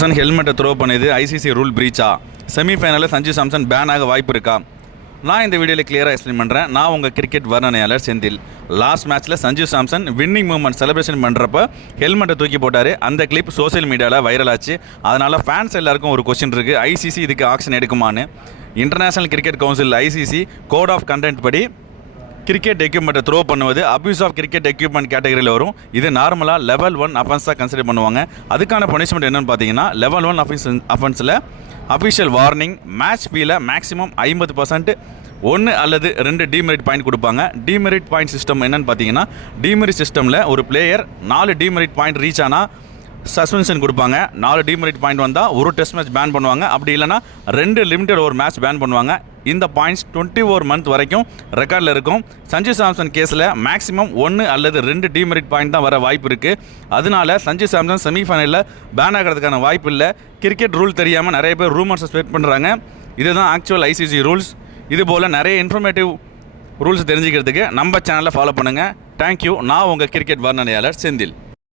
ஹெல்மெட்டை த்ரோ பண்ணியது ICC rule பிரீச்சா? செமிஃபைனலில் சஞ்சு சாம்சன் பேன் ஆக வாய்ப்பு இருக்கா? நான் இந்த வீடியோவில் கிளியராக எக்ஸ்பிளைன் பண்ணுறேன். நான் உங்கள் கிரிக்கெட் வர்ணனையாளர் செந்தில். லாஸ்ட் மேட்ச்சில் Sanju Samson winning movement celebration பண்ணுறப்ப ஹெல்மெட்டை தூக்கி போட்டார். அந்த கிளிப் சோசியல் மீடியாவில் வைரல் ஆச்சு. அதனால் ஃபேன்ஸ் எல்லாருக்கும் ஒரு கொஸ்டின் இருக்குது, ஐசிசி இதுக்கு ஆக்ஷன் எடுக்குமான்னு. International cricket council ICC code of conduct படி கிரிக்கெட் எக்யூப்மெண்ட்டை த்ரோ பண்ணுவது அப்யூஸ் ஆஃப் கிரிக்கெட் எக்யூப்மெண்ட் கேட்டகரியில் வரும். இது நார்மலாக லெவல் 1 அஃபென்ஸாக கன்சிடர் பண்ணுவாங்க. அதுக்கான பனிஷ்மெண்ட் என்னென்னு பார்த்தீங்கன்னா, லெவல் 1 அஃபென்ஸில் அஃபிஷியல் வார்னிங், மேட்ச் ஃபீல மேக்ஸிமம் 50% 1 அல்லது 2 டிமெரிட் பாயிண்ட் கொடுப்பாங்க. டிமெரிட் பாயிண்ட் சிஸ்டம் என்னென்னு பார்த்தீங்கன்னா, டிமெரிட் சிஸ்டமில் ஒரு பிளேயர் 4 டிமெரிட் பாயிண்ட் ரீச் ஆனால் சஸ்பென்ஷன் கொடுப்பாங்க. 4 டிமெரிட் பாயிண்ட் வந்தால் ஒரு டெஸ்ட் மேட்ச் பேன் பண்ணுவாங்க. அப்படி இல்லைனா 2 லிமிடெட் ஓவர் மேட்ச் பேன் பண்ணுவாங்க. இந்த பாயிண்ட்ஸ் 24 மந்த் வரைக்கும் ரெக்கார்டில் இருக்கும். சஞ்சு சாம்சன் கேஸில் மேக்ஸிமம் 1 அல்லது 2 டிமெரிட் பாயிண்ட் தான் வர வாய்ப்பு இருக்குது. அதனால சஞ்சு சாம்சன் செமிஃபைனலில் பேன் ஆகிறதுக்கான வாய்ப்பு இல்லை. கிரிக்கெட் ரூல் தெரியாமல் நிறைய பேர் ரூமர்ஸை ஸ்ப்ரெட் பண்ணுறாங்க. இதுதான் ஆக்சுவல் ஐசிசி ரூல்ஸ். இதுபோல் நிறைய இன்ஃபர்மேட்டிவ் ரூல்ஸ் தெரிஞ்சுக்கிறதுக்கு நம்ம சேனலை ஃபாலோ பண்ணுங்கள். தேங்க்யூ. நான் உங்கள் கிரிக்கெட் வர்ணனையாளர் செந்தில்.